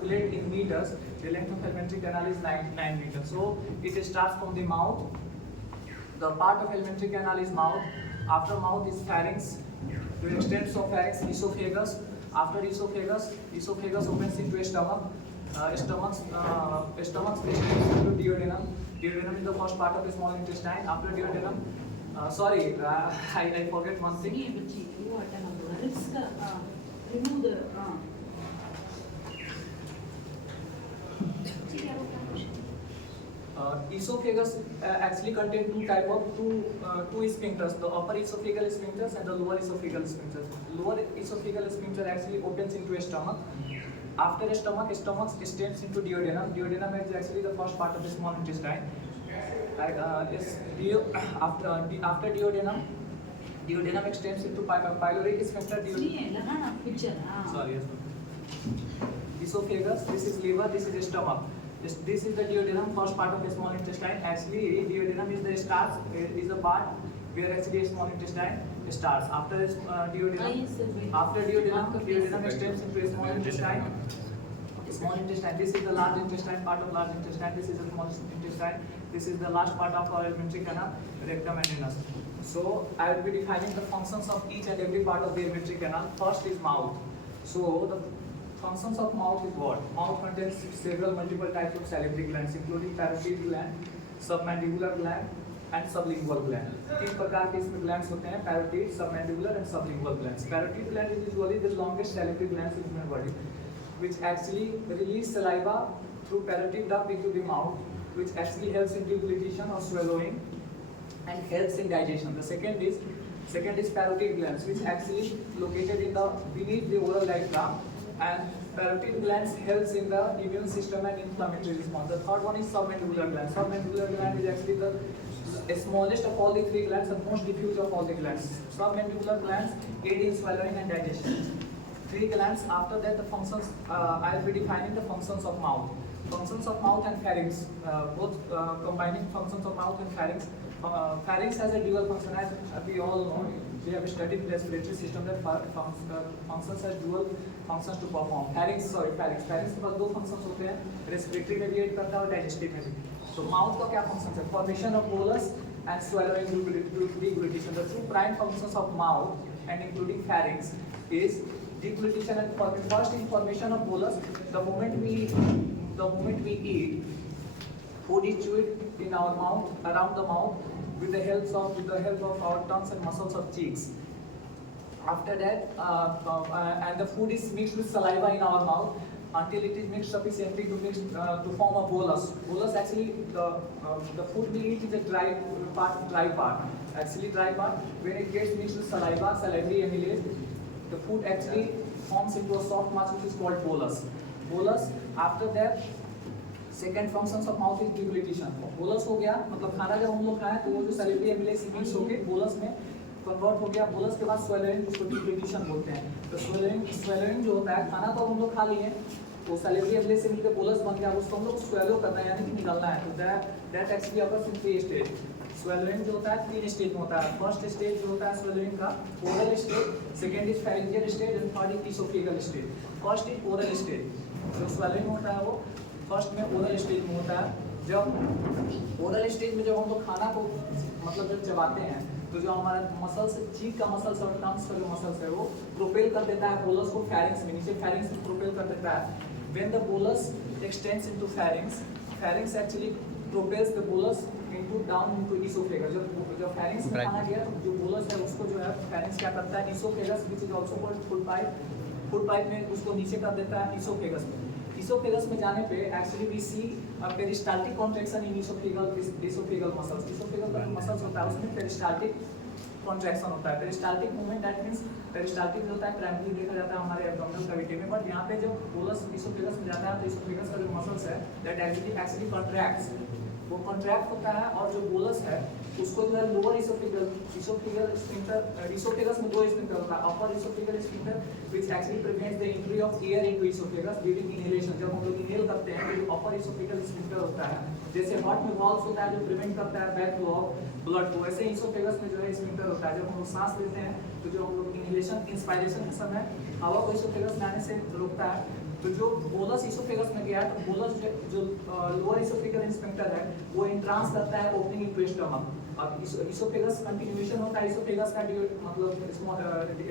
calculate in meters, the length of alimentary canal is 9 meters. So it starts from the mouth. The part of alimentary canal is mouth. After mouth is pharynx. The extents of pharynx, esophagus. After esophagus, esophagus opens into stomach. Stomach extends into duodenum. Duodenum is the first part of the small intestine. After duodenum, I forget one thing. Remove the. Esophagus actually contain two sphincters, the upper esophageal sphincters and the lower esophageal sphincters. Lower esophageal sphincter actually opens into a stomach. After stomach extends into duodenum. Duodenum is actually the first part of the small intestine. After duodenum, duodenum extends into pyloric sphincter. Sorry, yes. Esophagus, this is liver, this is stomach. This is the duodenum, first part of the small intestine. Actually, duodenum is the starts, is the part where actually small intestine starts. After duodenum, duodenum extends into a small intestine. Small intestine. This is the large intestine, part of large intestine. This is the small intestine. This is the last part of our alimentary canal, rectum and anus. So I will be defining the functions of each and every part of the alimentary canal. First is mouth. So the functions of mouth is what? Mouth contains several multiple types of salivary glands, including parotid gland, submandibular gland, and sublingual gland. तीन प्रकार के इसमें glands होते हैं: parotid, submandibular, and sublingual glands. Parotid gland is usually the longest salivary glands in human body, which actually release saliva through parotid duct into the mouth, which actually helps in deglutition or swallowing and helps in digestion. The second is parotid glands, which actually located in the beneath the oral diaphragm, and parotid glands helps in the immune system and inflammatory response. The third one is submandibular gland. Submandibular gland is actually the smallest of all the three glands and most diffuse of all the glands. Submandibular glands aid in swallowing and digestion. Three glands. After that, the functions. I will be defining the functions of mouth. Functions of mouth and pharynx. Both combining functions of mouth and pharynx. Pharynx has a dual function, as we all know. We have studied the respiratory system that functions has dual functions to perform. Pharynx के पास दो functions होते हैं, respiratory में भी aid करता है और digestive में भी. So mouth का क्या function है? Formation of bolus and swallowing deglutition. The two prime functions of mouth and including pharynx is deglutition and formation. First, in formation of bolus, the moment we eat, food is chewed in our mouth, around the mouth, with the help of our tongues and muscles of cheeks. After that, and the food is mixed with saliva in our mouth until it is mixed sufficiently to form a bolus. Bolus actually, the food we eat is a dry part. Actually dry part. When it gets mixed with saliva, salivary amylase, the food actually forms into a soft mass which is called bolus. Bolus. After that, second functions of mouth is deglutition. Bolus हो गया, मतलब खाना जब हम लोग खाएं तो वो जो सैलिवरी एमिलेज मिक्स होके बोलस में कन्वर्ट हो गया. बोलस के बाद स्वेलरिंग, उसको डिग्लिटिशन बोलते हैं. तो स्वेलरिंग जो होता है, खाना तो हम लोग खा लिए, तो सैलिवरी एमिलेज से मिलकर बोलस बन गया, उसको हम लोग स्वेलो करना है, यानी कि निकलना है. तो that actually occurs in 3 stage. Swallowing जो होता है 3 स्टेज में होता है. फर्स्ट स्टेज जो होता है स्वेलरिंग का, oral stage. Second is pharyngeal stage and third is oesophageal stage. First is oral stage. जो स्वेलरिंग होता है वो फर्स्ट में ओरल स्टेज में होता है. जब ओरल स्टेज में जब हम लोग खाना को मतलब जब चबाते हैं, तो जो हमारा मसल्स, चीक का मसल्स और टंग्स का जो मसल्स है वो प्रोपेल कर देता है बोलस को फैरिंक्स में, नीचे फैरिंक्स में प्रोपेल कर देता है. When the bolus x tends into pharynx, pharynx actually propels the bolus into down into oesophagus. जब फैरिंक्स में खाना गया तो जो बोलस है उसको जो है फैरिंक्स क्या करता है, oesophagus which is also called full pipe में उसको नीचे कर देता है इसोफेगस में. इसोफेगस में जाने पे actually we see peristaltic contraction in oesophageal muscles. Oesophageal का मसल्स होता है उसमें पेरिस्टाल्टिक कॉन्ट्रैक्शन होता है. Peristaltic movement that means peristaltic जो होता है प्राइमरी देखा जाता है हमारे एब्डोमिनल कैविटी में, बट यहाँ पे जब बोलस इसोफेगस में जाता है तो इसोफेगस का जो मसल्स है दैट एक्चुअली कॉन्ट्रैक्ट्स, वो कॉन्ट्रैक्ट होता है. और जो बोलस है उसको जो है लोअर इसोफेगल स्फिंक्टर, इसोफेगस में 2 स्फिंक्टर होता है. Upper oesophageal sphincter which actually prevents the entry of air into oesophagus during inhalation. जब हम लोग इनहेल करते हैं तो अपर इसोफेगल स्फिंक्टर होता है, जैसे हार्ट में वाल्व्स होता है जो प्रिवेंट करता है बैक फ्लो ऑफ ब्लड को, वैसे इसोफेगस में जो है स्फिंक्टर होता है. जब हम लोग सांस लेते हैं तो जो हम लोग इनहेलेशन इंस्पायरेशन के समय हवा को इसोफेगस में आने से रोकता है, तो जो बोलस इसोफेगस में गया तो बोलस जो लोअर इसोफेगल स्फिंक्टर है वो इंट्रांस करता है ओपनिंग इनटू स्टमक। अब इसोफेगस कंटिन्यूएशन होता है इसोफेगस का मतलब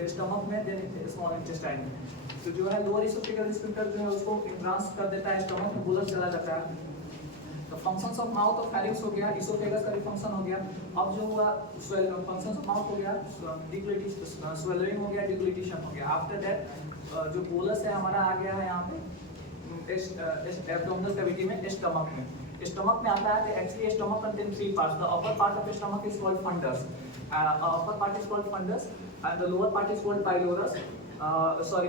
स्टमक में देन स्मॉल इंटेस्टाइन में। तो जो है लोअर इसोफेगल स्फिंक्टर जो है उसको इंट्रांस कर देता है स्टमक में, बोलस चला जाता है। तो फंक्शंस ऑफ माउथ और फेरिंग्स हो गया, इसोफेगस का भी फंक्शन हो गया। अब जो हुआ फंक्शंस ऑफ माउथ हो गया, स्वेलरिंग हो गया, डिग्लिटिशन हो गया। आफ्टर दैट जो बोलस है हमारा आ गया है यहाँ पे एब्डोमिनल कैविटी में, स्टमक में। स्टमक में आता है तो actually stomach contain 3 parts. The upper part of stomach is called fundus, upper part is called fundus and the lower part is called pylorus,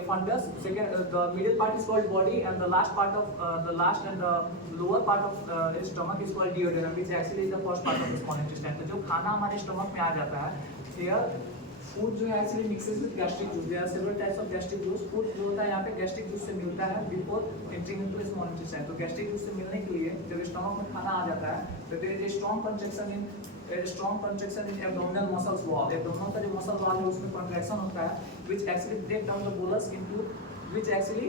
fundus. Second, the middle part is called body, and the last part of the last and the lower part of the stomach is called duodenum, which actually is the first part of the small intestine. तो जो खाना हमारे stomach में आ जाता है, here food जो है actually mixes with gastric juice. There are several types of gastric juice. Food जो होता है यहाँ पे गैस्ट्रिक जूस से मिलता है before entering into small intestine. तो गैस्ट्रिक जूस से मिलने के लिए जब स्टमक में खाना आ जाता है तो there is strong contraction in abdominal muscles wall. Abdominal का जो मसल वॉल है उसमें कंट्रैक्शन होता है which actually break down the bolus into which actually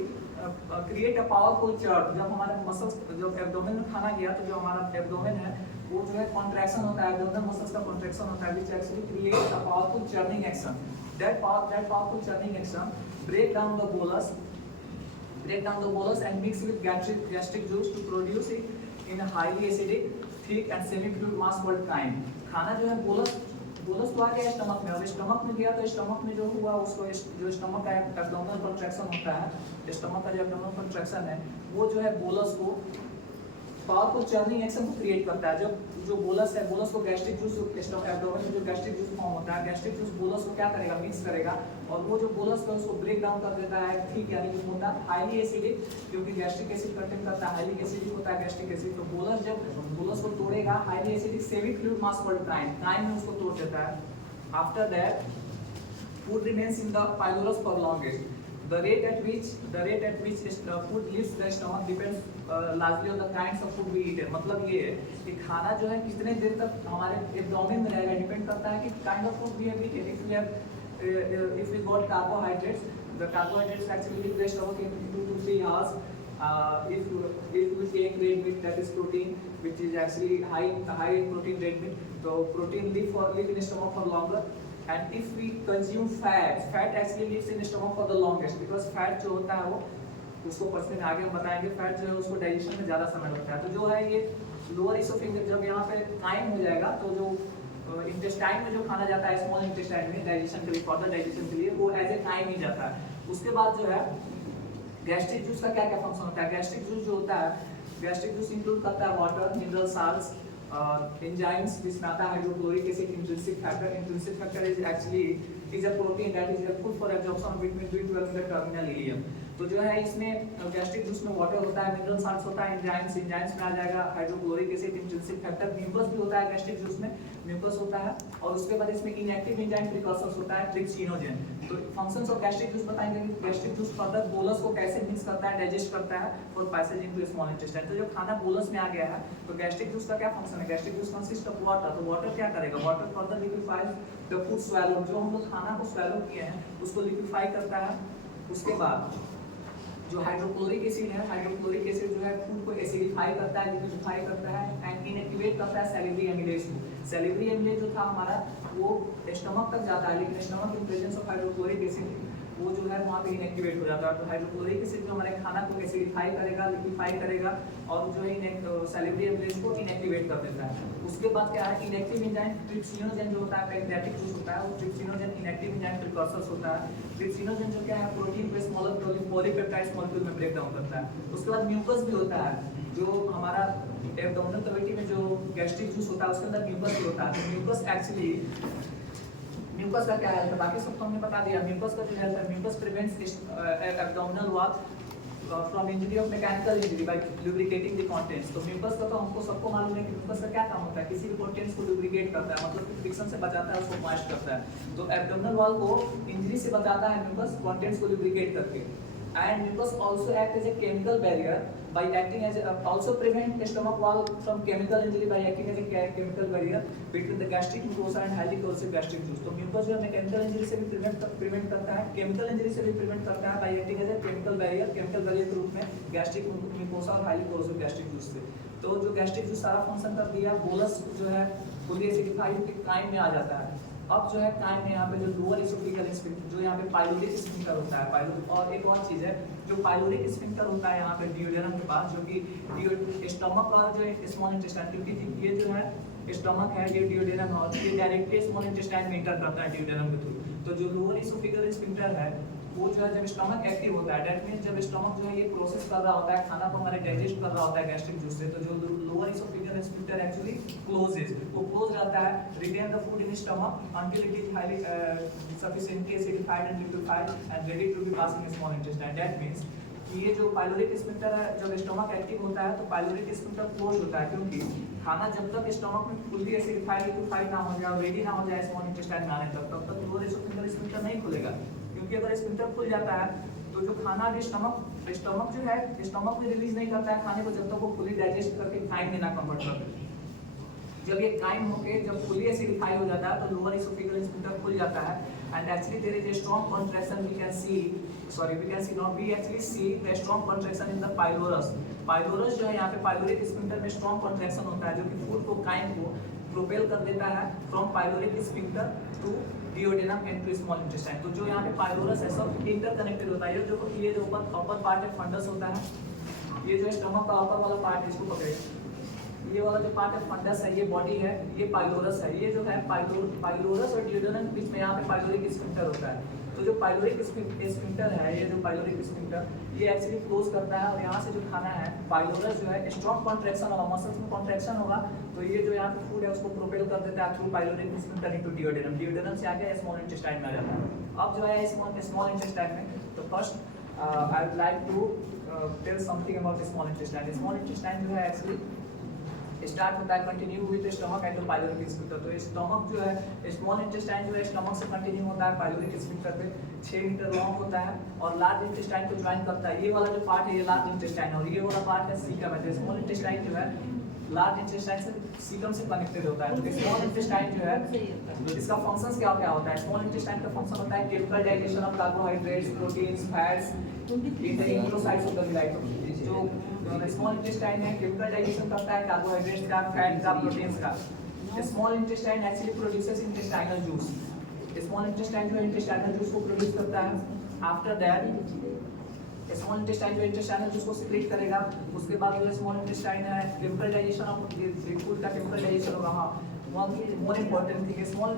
create a powerful churn. जब हमारे मसल्स जब एब्डोमेन में खाना गया तो जो हमारा एब्डोमेन है वो जो है कॉन्ट्रैक्शन होता है, एब्डोमिनल मसल्स का कॉन्ट्रैक्शन होता है which actually create a powerful churning action. That powerful churning action break down the bolus and mix with gastric juice to produce it in a highly acidic, thick and semi-fluid mass called chyme. खाना जो है bolus तो आ गया stomach में। अब stomach में गया तो स्टमक में जो हुआ उसको जो स्टमक का एब्डोमिनल कंट्रैक्शन होता है, स्टमक का जो एब्डोमिनल कंट्रैक्शन है वो जो है बोलस को पावरफुल चर्निंग एक्शन को क्रिएट करता है। जब जो बोलस है, बोलस को गैस्ट्रिक जूस एब्डोमेन में जो गैस्ट्रिक जूस फॉर्म होता है, गैस्ट्रिक जूस बोलस को क्या करेगा, मिक्स करेगा और वो जो बोलस है उसको ब्रेक डाउन कर देता है। ठीक, यानी कि होता है हाईली एसिडिक, क्योंकि गैस्ट्रिक एसिड कंटेन करता है, हाईली एसिडिक होता है गैस्ट्रिक एसिड। तो बोलस जब बोलस को तोड़ेगा हाईली एसिडिक सेमी फ्लूइड मास कॉल्ड chyme में उसको तोड़ देता है। After that food remains in the pylorus for longest. The rate at which food leaves the stomach depends largely on the kinds of food we eat. मतलब ये है कि खाना जो है कितने देर तक हमारे एब्डोमेन में रहेगा, डिपेंड करता है कि kind of food we have eaten. If we got carbohydrates, the carbohydrates actually leave the stomach in 2 to 3 hours. If we take red meat, that is protein, which is actually high protein red meat, so protein live in the stomach for longer. And if we consume fat actually lives in the stomach for the longest, because fat जो होता है वो उसको पचने में आगे हम बताएंगे, fat जो है उसको डाइजेशन में ज़्यादा समय लगता है। तो जो है ये लोअर इसोफेगस जब यहाँ पे chyme हो जाएगा तो जो इंटेस्टाइन में जो खाना जाता है स्मॉल इंटेस्टाइन में डाइजेशन के लिए, फर्दर डाइजेशन के लिए वो एज ए chyme ही जाता है। उसके बाद जो है गैस्ट्रिक जूस का क्या क्या फंक्शन होता है। गैस्ट्रिक जूस जो होता है, गैस्ट्रिक जूस इंक्लूड करता है वाटर, मिनरल साल्ट्स, enzymes, जिसमें आता है hydrochloric acid, intrinsic factor. Intrinsic factor is actually a protein that is helpful for absorption between B12 in the terminal ileum। तो जो है इसमें गैस्ट्रिक जूस में वाटर होता है, मिनरल साल्ट्स होता है, एंजाइम्स में आ जाएगा hydrochloric acid, intrinsic factor, mucus भी होता है गैस्ट्रिक जूस में, म्यूकस होता है। और उसके बाद इसमें इनएक्टिव एंजाइम प्रिकर्सर्स होता है, ट्रिप्सिनोजेन। तो फंक्शंस ऑफ गैस्ट्रिक जूस बताएंगे कि गैस्ट्रिक जूस फर्दर बोलस को कैसे मिक्स करता है, डाइजेस्ट करता है for passage into small intestine. तो जो खाना बोलस में आ गया है तो गैस्ट्रिक जूस का क्या फंक्शन है, gastric juice consist of water. तो वाटर क्या करेगा, water further liquefies the food swallow, जो हम लोग खाना को स्वैलो किए हैं उसको लिक्विफाई करता है। उसके बाद जो हाइड्रोक्लोरिक एसिड है, हाइड्रोक्लोरिक एसिड जो है फूड को एसिडिफाई करता है, लिक्विफाई करता है एंड इनएक्टिवेट करता है सैलिवरी एमिलेज को। सैलिवरी एमिलेज जो था हमारा वो स्टमक तक जाता है, लेकिन stomach in presence of hydrochloric acid वो जो है वहाँ पे इनएक्टिवेट हो जाता है। तो हाइड्रोक्लोरिक एसिड जो हमारे खाना को एसिडिफाई करेगा, लिक्विफाई करेगा और जो है सैलिवरी एमिलेज को इनएक्टिवेट कर देता है। उसके बाद क्या है, इनएक्टिव एंजाइम ट्रिप्सिनोजेन जो होता है, पैंक्रियाटिक जूस होता है, वो ट्रिप्सिनोजेन इनएक्टिव एंजाइम प्रिकर्सर्स होता है। ट्रिप्सिनोजेन जो क्या है, प्रोटीन बेस्ड पॉलीपेप्टाइड्स मॉलिक्यूल में ब्रेक डाउन करता है। उसके बाद म्यूकस भी होता है, जो हमारा एब्डोमिनल कैविटी में जो गैस्ट्रिक जूस होता है उसके अंदर म्यूकस भी होता है। तो म्यूकस एक्चुअली, म्यूकस का क्या हेल्थ है बाकी सब तो हमने बता दिया। म्यूकस का जो हेल्थ है, mucus prevents abdominal wall from injury of mechanical injury by lubricating the contents. तो म्यूकस का तो हमको सबको मालूम है कि म्यूकस का क्या काम होता है, किसी भी कंटेंट्स को लुब्रिकेट करता है, मतलब कि फ्रिक्शन से बचाता है, उसको मॉइस्ट करता है। तो एब्डोमिनल वॉल को इंजरी से बचाता है म्यूकस, कंटेंट्स को लुब्रिकेट करके। and mucus also act as a chemical barrier by acting as also prevent stomach wall from chemical injury by acting as a chemical barrier between the gastric mucosa and highly corrosive gastric juice. तो mucus जो हमें chemical injury से भी prevent करता है, chemical injury से भी prevent करता है by acting as a chemical barrier के रूप में gastric mucosa और highly corrosive gastric juice से. तो जो gastric juice सारा फंक्शन कर दिया, बोलस जो है fully acidified के काइम में आ जाता है. अब जो है काइम में यहाँ पे जो लोअर इसोफेजियल स्फिंक्टर जो यहाँ पे पाइलोरिक स्फिंक्टर होता है, पाइलोरिक, और एक और चीज है जो पाइलोरिक स्फिंक्टर होता है यहाँ पे डियोडेनम के पास, जो कि स्टमक और जो स्मॉल इंटेस्टाइन, क्योंकि ये जो है स्टमक है, ये डियोडेनम है और ये डायरेक्टली स्मॉल इंटेस्टाइन में एंटर करता है डियोडेनम के थ्रू. तो जो लोअर इसोफेजियल स्फिंक्टर है वो जो है जब स्टमक एक्टिव होता है, दैट मींस जब स्टमक जो है ये प्रोसेस कर रहा होता है, खाना को हमारे डाइजेस्ट कर रहा होता है गैस्ट्रिक जूस से, तो जो lower oesophageal sphincter actually closes, वो क्लोज रहता है, retain the food in stomach until it is highly sufficiently acidified and liquefied and ready to be pass in small intestine. That means कि ये जो pyloric sphincter है, जब stomach active होता है तो पाइलोरिक स्फिंक्टर क्लोज होता है, क्योंकि खाना जब तक स्टमक में फुल्ली एसिडिफाइड लिक्विफाइड ना हो जाए और रेडी ना हो जाए स्मॉल इंटेस्टाइन में आने तब तक लोअर इसोफेजियल स्फिंक्टर नहीं खुलेगा. क्योंकि अगर स्फिंक्टर खुल जाता है तो जो खाना भी स्टमक जो है स्टमक में रिलीज नहीं करता है खाने को जब तक वो फुली डाइजेस्ट करके काइम में ना कन्वर्ट कर दे. जब ये काइम होके जब फुली एसिडिफाई हो जाता है तो लोअर इसोफेजियल स्फिंक्टर खुल जाता है and actually there is a strong contraction we can see the strong contraction in the pylorus. Pylorus जो है यहाँ पे पाइलोरिक स्फिंक्टर में स्ट्रांग कंट्रैक्शन होता है जो कि फूड को काइम को प्रोपेल कर देता है from pyloric sphincter to duodenum and to small intestine. तो जो यहाँ पे पाइलोरस है सब इंटरकनेक्टेड होता है. ये जो अपर पार्ट है फंडस होता है, ये जो स्टमक का अपर वाला पार्ट है इसको पकड़े, ये वाला जो पार्ट है फंडस है, ये बॉडी है, ये पाइलोरस है. ये जो है पाइलोरस और डियोडेनम के बीच में यहाँ पे पाइलोरिक स्फिंक्टर होता है. तो जो पाइलोरिक स्फिंक्टर है, ये जो पाइलोरिक स्फिंक्टर ये एक्चुअली क्लोज करता है और यहाँ से जो खाना है पाइलोरस जो है स्ट्रॉन्ग कॉन्ट्रैक्शन होगा, मसल्स में कॉन्ट्रैक्शन होगा, तो ये जो यहाँ पे फूड है उसको प्रोपेल कर देता है थ्रू पाइलोरिक स्फिंक्टर इनटू डियोडेनम. डियोडेनम से आके स्मॉल इंटेस्टाइन में आ जाता है. अब जो है स्मॉल इंटेस्टाइन में, तो first I would like to tell something about small intestine. Small intestine जो है एक्चुअली स्टार्ट होता है continue with stomach and pyloric sphincter. तो स्टमक जो है स्मॉल इंटेस्टाइन जो है स्टमक से कंटिन्यू होता है पाइलोरिक स्फिंक्टर पे 6 मीटर लॉन्ग होता है और लार्ज इंटेस्टाइन को ज्वाइन करता है. ये वाला जो पार्ट है ये लार्ज इंटेस्टाइन और ये वाला पार्ट है सीकम है. स्मॉल इंटेस्टाइन जो है लार्ज इंटेस्टाइन से सीकम से कनेक्टेड होता है. तो स्मॉल इंटेस्टाइन जो है इसका फंक्शंस क्या क्या होता है? स्मॉल इंटेस्टाइन का फंक्शन होता है chemical digestion of carbohydrates, proteins, fats in the enterocytes of the मिलाइटो. जो स्मॉल इंटेस्टाइन है केमिकल डाइजेशन करता है कार्बोहाइड्रेट्स का, फैट का, प्रोटीन्स का. Small intestine actually produces intestinal juice. Small intestine जो इंटेस्टाइनल जूस को प्रोड्यूस करता है. आफ्टर दैट स्मॉल इंटेस्टाइन जो इंटेस्टाइनल जूस को सीक्रेट करेगा. उसके बाद जो स्मॉल इंटेस्टाइन है केमिकल डाइजेशन ऑफ फूड का केमिकल डाइजेशन होगा. हाँ, one more important thing, small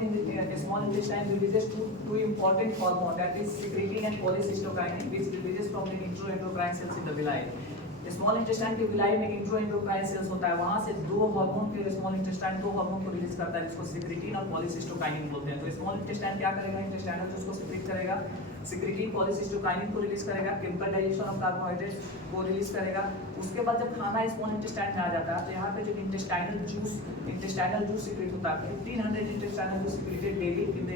intestine releases two important hormone, that is secretin and cholecystokinin, which releases from the introendocrine cells in the villi. Small intestine के villi में इंट्रोएंडोक्राइन sales होता है, वहां से दो हार्मोन के स्मॉल इंटेस्टाइन दो hormone को रिलीज करता है जिसको सिक्रेटिन और पॉलीसिस्टोकाइनिन बोलते हैं. तो स्मॉल इंटेस्टाइन क्या करेगा? इंटेस्टाइनल जूस को सिक्रेट करेगा, सिक्रेटिन पॉलीसिस्टोकाइनिन को रिलीज करेगा, केमिकल डाइजेशन ऑफ कार्बोहाइड्रेट्स को रिलीज करेगा. उसके बाद जब खाना स्मॉल इंटेस्टाइन में आ जाता है तो यहाँ पे जो इंटेस्टाइनल जूस सिक्रेट होता है 1500 intestinal juice secreted daily in the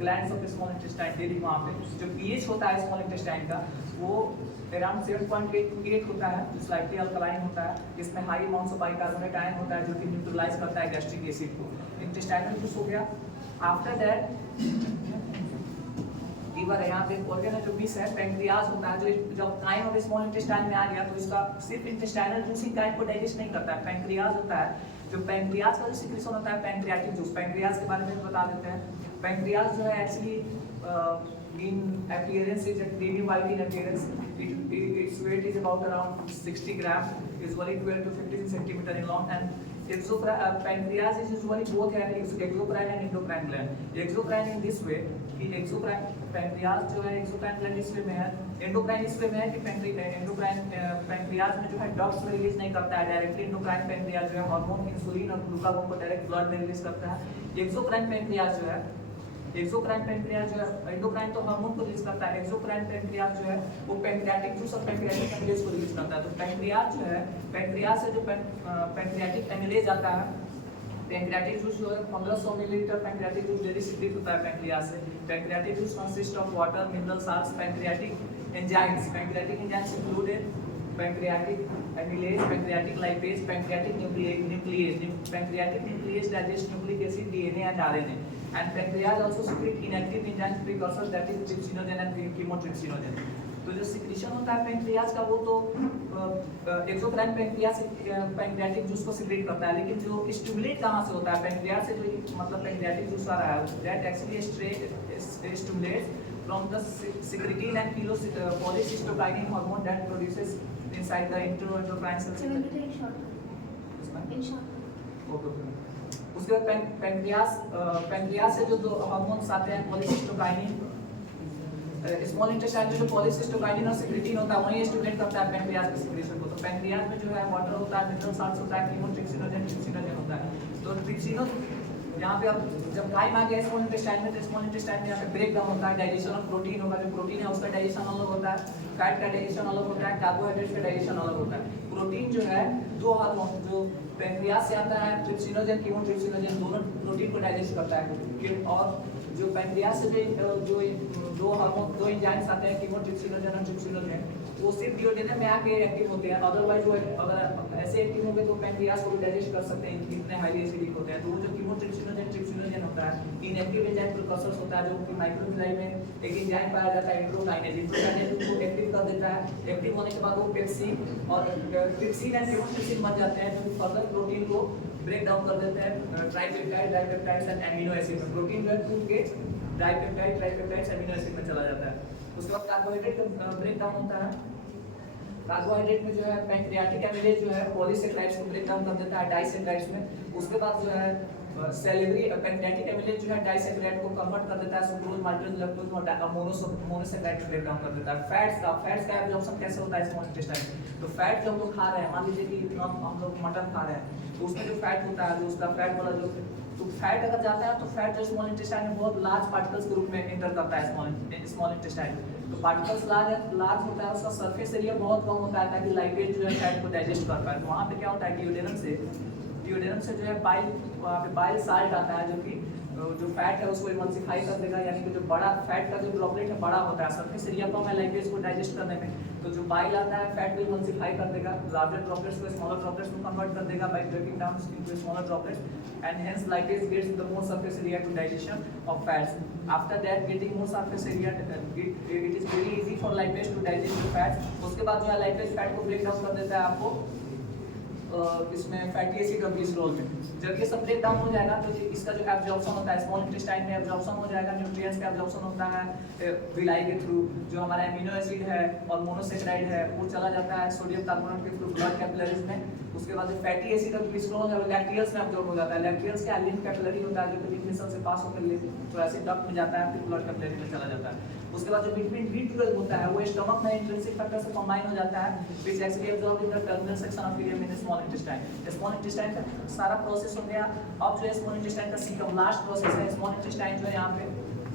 glands of small intestine daily. वहाँ पे जो पीएच होता है स्मॉल इंटेस्टाइन का वो अराउंड 7.8 to 8 होता है, जो स्लाइटली अल्कलाइन होता है. इसमें high amounts of bicarbonate ion होता है जो कि न्यूट्रलाइज करता है गैस्ट्रिक एसिड को. इंटेस्टाइनल जूस हो गया. आफ्टर दैट लीवर, यहाँ पे ऑर्गन है जो बीस है, पैंक्रियाज होता है जो जब काइम ऑफ स्मॉल इंटेस्टाइन में आ गया तो इसका सिर्फ इंटेस्टाइनल जूस ही काइम को डाइजेस्ट नहीं करता है. पैंक्रियाज होता है, जो पैंक्रियाज का जो सिक्रेशन होता है पैंक्रियाटिक जूस. पैंक्रियाज के बारे में बता देते हैं. पैंक्रियाज जो है actually in appearance is a creamy white in appearance. Its weight is about around 60 grams, usually 12 to 15 centimeter in long, and pancreas is usually both have exocrine and endocrine gland. Exocrine in this way कि exocrine pancreas जो है exocrine gland इसलिए में है, endocrine इसलिए में है कि endocrine pancreas में जो है ducts में रिलीज नहीं करता है डायरेक्टली. endocrine pancreas जो है हार्मोन इंसुलिन और ग्लूकागोन को डायरेक्ट ब्लड में रिलीज करता है. exocrine pancreas जो है एंडोक्राइन तो हार्मोन को रिलीज करता है. एक्सोक्राइन पैंक्रियाज जो है वो पैंक्रियाटिक जूस और पैंक्रियाटिक एमिलेज को रिलीज करता है. तो पैंक्रियाज जो है पैंक्रियाज से जो पैंक्रियाटिक एमिलेज आता है, पैंक्रियाटिक जूस जो है 1500 millilitre pancreatic juice daily secrete होता है पैंक्रियाज से. Pancreatic juice consist of water, mineral salts. Pancreatic enzymes. Pancreatic enzymes included pancreatic amylase, pancreatic lipase, pancreatic nuclease. Pancreatic nuclease digests nucleic acid, DNA and RNA. And pancreas also secrete inactive enzymes precursors, that is trypsinogen and chymotrypsinogen. तो जो secretion होता है pancreas का वो तो exocrine pancreatic juice को secrete करता है, लेकिन जो स्टिमुलेट कहाँ से होता है पैंक्रियाज से, जो मतलब पैंक्रियाटिक जूस आ रहा है that actually stimulates from the secretin and polycystokinase hormone that produces inside the enteroendocrine cell. उसके बाद पैंक्रियाज से जो दो हार्मोन्स आते हैं पॉलीसिस्टोकाइनिन, स्मॉल इंटेस्टाइन में जो पॉलीसिस्टोकाइनिन और सेक्रेटिन होता है वही स्टिमुलेट करता है पैंक्रियाज के सिक्रीशन को। तो पैंक्रियाज में जो है वाटर होता है, मिनरल साल्ट्स होता है, कीमोट्रिप्सिनोजन ट्रिप्सिनोजन होता है। तो ट्रिप्सिनो यहाँ पे अब जब टाइम आ गया स्मॉल इंटेस्टाइन में, तो स्मॉल इंटेस्टाइन में यहाँ पे ब्रेक डाउन होता है, डाइजेशन ऑफ प्रोटीन होगा, जो प्रोटीन है उसका डाइजेशन अलग होता है, फैट का डाइजेशन अलग होता है, कार्बोहाइड्रेट का डाइजेशन अलग होता है। प्रोटीन जो है दो हार्मोन जो पैंक्रियाज से आता है ट्रिप्सिनोजन कीमोट्रिप्सिनोजन दोनों प्रोटीन को डाइजेस्ट करता है। और जो पैंक्रियाज से जो दो हार्मोन दो एंजाइम्स आते हैं कीमोट्रिप्सिनोजन और ट्रिप्सिनोजन, वो सिर्फ डिओडेनम में आके एक्टिव होते हैं, अदरवाइज वो अगर ऐसे एक्टिव होंगे तो पैंक्रियाज को भी डाइजेस्ट कर सकते हैं, इतने हाईली एसिडिक होते हैं। तो वो जो कीमोट्रिप्सिनोजन ट्रिप्सिनोजन होता है इनएक्टिव एंजाइम प्रिकर्सर्स होता है, जो कि माइक्रोबिलाई में एक एंजाइम पाया जाता है इंट्रोकाइनेज। इंट्रोकाइनेज को एक्टिव कर देता है, एक्टिव होने के बाद वो पेप्सिन और ट्रिप्सिन एंड कीमोट्रिप्सिन बन जाते हैं, जो फर्दर प्रोटीन को ब्रेक डाउन कर देते हैं tripeptide dipeptides and amino acid में। प्रोटीन जो है टूट के डाइपेप्टाइड ट्राइपेप्टाइड्स अमीनो एसिड में चला जाता है। उसके बाद कार्बोहाइड्रेट का ब्रेक डाउन होता है। कार्बोहाइड्रेट में जो है पैंक्रियाटिक एमिलेज जो है पॉलीसेक्राइड्स को ब्रेक डाउन कर देता है डाइसेक्राइड्स में। उसके बाद जो है सेलेब्री पैंक्रियाटिक एमिलेज जो है डाइसेक्राइड को कन्वर्ट कर देता है सुक्रोज, माल्टोज, लैक्टोज और मोनोसेक्राइड को ब्रेक डाउन कर देता है। फैट्स का एब्जॉर्प्शन कैसे होता है स्मॉल इंटेस्टाइन? तो फैट जो हम लोग खा रहे हैं, मान लीजिए कि हम लोग मटन खा रहे हैं, तो उसमें जो फैट होता है, जो उसका फैट वाला जो तो फैट अगर जाता है तो फैट जो स्मॉल इंटेस्टाइन में बहुत लार्ज पार्टिकल्स के रूप में एंटर करता है स्मॉल इंटेस्टाइन। तो पार्टिकल्स लार्ज होता है, उसका सरफेस एरिया बहुत कम होता है ताकि लाइपेज जो है फैट को डाइजेस्ट कर पाए। तो वहाँ पे क्या होता है डिओडेनम से जो है बाइल साल्ट आता है, जो कि जो फैट है उसको इमल्सिफाई कर देगा, यानी कि जो बड़ा फैट का जो ड्रॉपलेट है बड़ा होता है, सरफेस एरिया कम है लाइपेज को डाइजेस्ट करने में, तो जो बाइल आता है फैट को इमल्सिफाई कर देगा, लार्जर ड्रॉपलेट्स को स्मॉलर ड्रॉपलेट्स में कन्वर्ट कर देगा by breaking down into smaller droplets, and hence lipase gets the more surface area to digestion of fats. After that, getting more surface area, it is very easy for lipase to digest the fats. उसके बाद जो है lipase fat को break down कर देता है आपको इसमें फैटी एसिड और ग्लिसरॉल में। जब ये सब ब्रेक डाउन हो जाएगा तो इसका जो एब्जॉर्प्शन होता है स्मॉल इंटेस्टाइन में एब्जॉर्प्शन हो जाएगा, न्यूट्रिएंट्स का एब्जॉर्प्शन होता है विलाई के थ्रू, जो हमारा एमिनो एसिड है और मोनोसेक्राइड है वो चला जाता है सोडियम कार्बोनेट के थ्रू ब्लड कैपिलरीज में। उसके बाद जो फैटी एसिड और ग्लिसरॉल है वो लैक्टियल्स में एब्जॉर्ब हो जाता है। लैक्टियल्स का लिम्फ कैपिलरी होता है जो कि लिम्फ से पास होकर तो ऐसे डक्ट में जाता है, फिर ब्लड कैपिलरी में चला जाता है। उसके बाद जो विटामिन B12 होता है वो स्टमक में इंट्रिंसिक फैक्टर से कंबाइन हो जाता है, which actually absorb in the terminal section of ileum in small intestine. Small intestine का सारा प्रोसेस हो गया। अब जो है स्मॉल इंटेस्टाइन का सीकम लास्ट प्रोसेस है। स्मॉल इंटेस्टाइन जो है यहाँ पे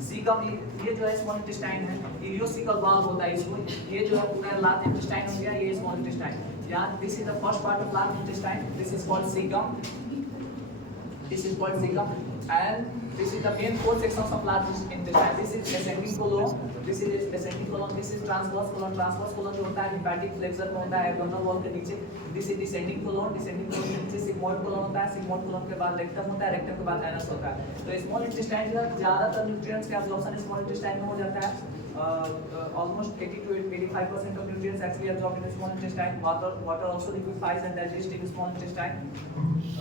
सीकम, ये जो है स्मॉल इंटेस्टाइन है, इलियोसिकल वाल्व होता है इसको, ये जो है पूरा लार्ज इंटेस्टाइन हो गया, ये स्मॉल इंटेस्टाइन। यहाँ this is the first part of large intestine, this is called caecum, this is called cecum, and this is the main four sections of large intestine. This is ascending colon, this is ascending colon, this is transverse colon. Transverse colon जो होता है hepatic flexure में होता है abdominal wall के नीचे। This is descending colon, descending colon के नीचे sigmoid colon होता है, sigmoid colon के बाद rectum होता है, rectum के बाद anus होता है। तो small intestine जो ज़्यादातर nutrients का absorption small intestine में हो जाता है। Almost 80 to 85% of nutrients actually absorbed in small intestine. Water also liquefies and digests in small intestine.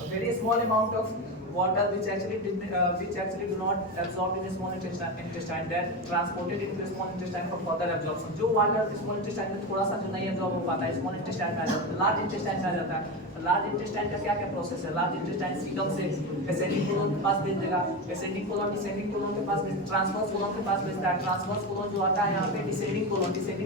A very small amount of water which actually do not absorb in small intestine that transported into small intestine for further absorption. जो water small intestine में थोड़ा सा जो नहीं absorb हो पाता है small intestine में आ जाता है, large intestine में आ जाता है। लार्ज इंटेस्टाइन का क्या क्या प्रोसेस है? लार्ज इंटेस्टाइन सीकम से एसेंडिंग कोलन के पास भेज देगा, एसेंडिंग कोलन डिसेंडिंग कोलन के पास ट्रांसवर्स कोलन के पास भेजता है। ट्रांसवर्स कोलन जो आता है यहाँ पे डिसेंडिंग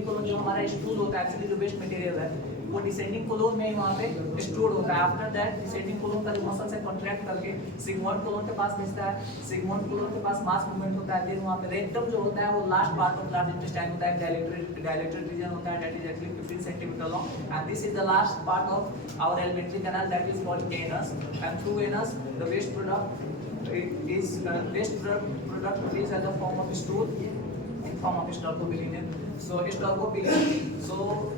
कोलन जो हमारा स्टूल होता है, एक्चुअली जो वेस्ट मटेरियल है वो डिसेंडिंग कोलन में वहाँ पे स्टोर होता है। आफ्टर दैट डिसेंडिंग कोलन का जो मसल से कॉन्ट्रैक्ट करके सिग्मोइड कोलन के पास भेजता है, सिग्मोइड कोलन के पास मास मूवमेंट होता है। देन वहाँ पे रेक्टम जो होता है वो last part of large intestine होता है, डायलेटेड रीजन होता है, that is actually 15 centimetre long, and this is the last part of our alimentary canal, that is called anus, and through anus the waste product is as a form of stool in form of stolcobilinium. So it's tropophilia. So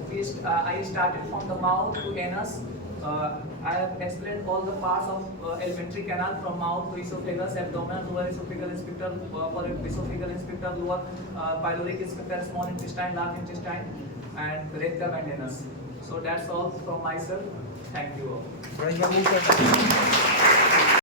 I started from the mouth to anus. I have explained all the parts of alimentary canal from mouth to esophagus, abdominal, lower esophageal sphincter, upper esophageal sphincter, lower pyloric sphincter, small intestine, large intestine, and rectum and anus. So that's all from myself. Thank you all.